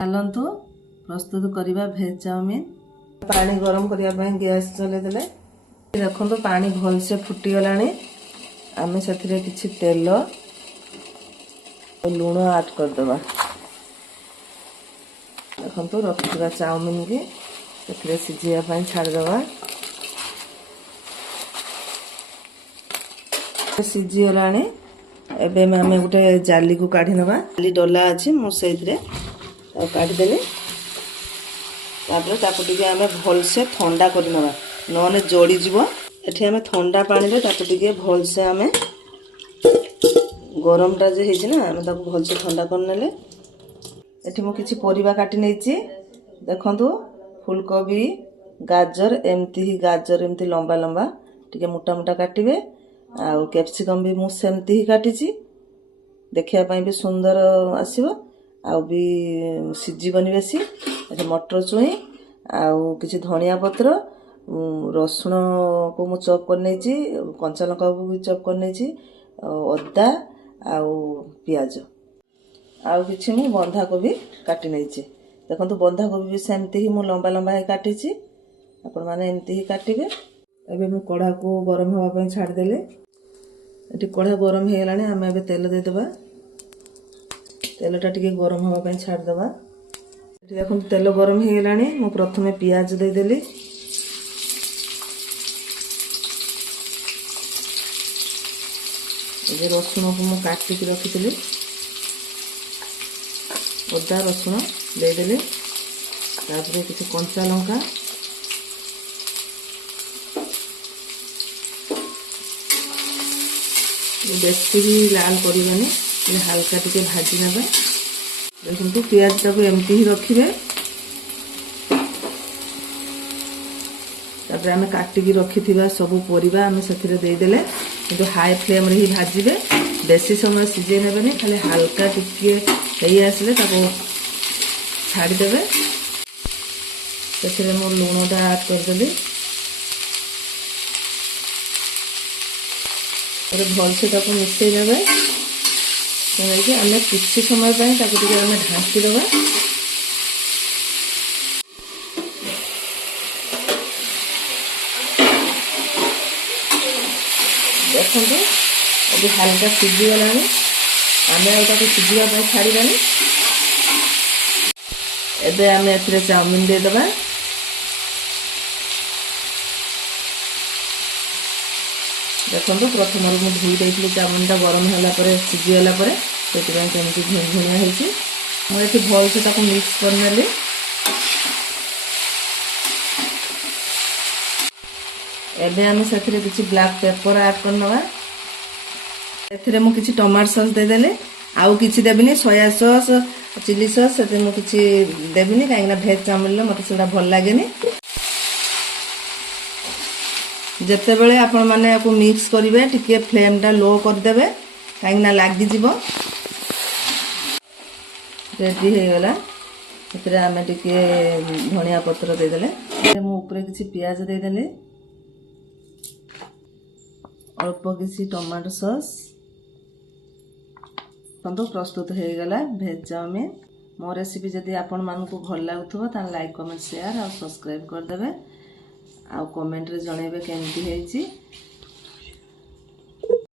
चलतु प्रस्तुत करवा भेज चाउमिन। पानी गरम करने गैस चले देले देखो पानी भलसे फुटीगला आम से किसी तेल और लुण ऐड करदे देखो रखा चाउमिन की सिझापी छाड़दे सिझीगला एवं आम गोटे जाली को काढ़ी नवा जाली डला अच्छी मुझे काढ़ीदेली आम भलसे ठंडा कर ना जड़ीज एटी आम ठंडा पानी टे भलसे आम गरमटा जे ना आम भलसे ठंडा करने एटी मु किछि परिबा काटी नहीं देखु फुलकोबी गाजर एमती ही गाजर एमती लंबा लंबा टिके मोटा मोटा काटिबे आउ कैप्सिकम भी मु सेमती ही काटी देखिया भी सुंदर आसीबो आउ भी सिझीबनी बेसी एटी मटर चुई आउ किछि धनिया पत्र रसुण को मु चॉप कर नहीं कंचा लंका को भी चॉप कर नहीं अदा आउ पियाज आउ किछि मु बंधा कोबी काटी नहीं देखो बंधा कोबी भी सेमती ही मु लंबा लंबा है काटी आपण माने एमती ही काटिबे एबे मु कढ़ा को गरम होवा पई छाड़ देले एटी कढ़ा गरम हे गलानी आमे एबे तेल दे देबा तेलटा टिके गरम होवा पई छाड़ देबा एटी देखो तेल गरम हे गलानी मु प्रथमे पियाज दे देली ए रसुण को मु काटी के रखी देली अदा रसुण दे देली तापरे किछि कंचा लंका बेसी भी लाल करवानी हल्का टिके भाजी नबा देखो पियाज टाको एमती ही रखिए तापर आम काटिकी रखि सब परिबा आम से देदेले किंतु हाई फ्लेम रे ही भाजिबे बेसी समय सिझे नेबेनी खाली हल्का टिके हेई आसले ताको छाड़ीदेवे से मो लुणटा ऐड करदेली भलसे मिसई देवे आम किसी समय आम ढांकी देवा देखो अभी हल्का सिझीगला आम सिझापी छाड़ानी एबे आम ए चाउमिन देदेबा देखो प्रथम मुझे धोई देती चाउमिनटा गरम है सिझीगला से कमी झुणझुणिया मुझे भलसे मिक्स करनेली एबे आम से किसी ब्लैक पेपर ऐड करनवा एथिरे मु किछि टमाटो सॉस देदेले आउ किछि देबिनी सोया सॉस चिली सॉस से मु किछि देबिनी काइना भेज चाउमिन मते सेटा भल लागेनी जते बेले आपण माने आपको मिक्स करिवे टिके फ्लेम टा लो कर देबे काइना लागी जीवो रेडी हे गला एतरे आमे टिके धनिया पत्र दे देले मु ऊपर किछि प्याज दे देले अल्प किसी टमाटो सॉस तो प्रस्तुत हो गला भेज चाउमिन मो रेसिपी जदि आपण मानकु भल लागुथबो ता लाइक कमेंट शेयर और सब्सक्राइब कर देबे आ कमेंट रे जणेबे केमती हेची।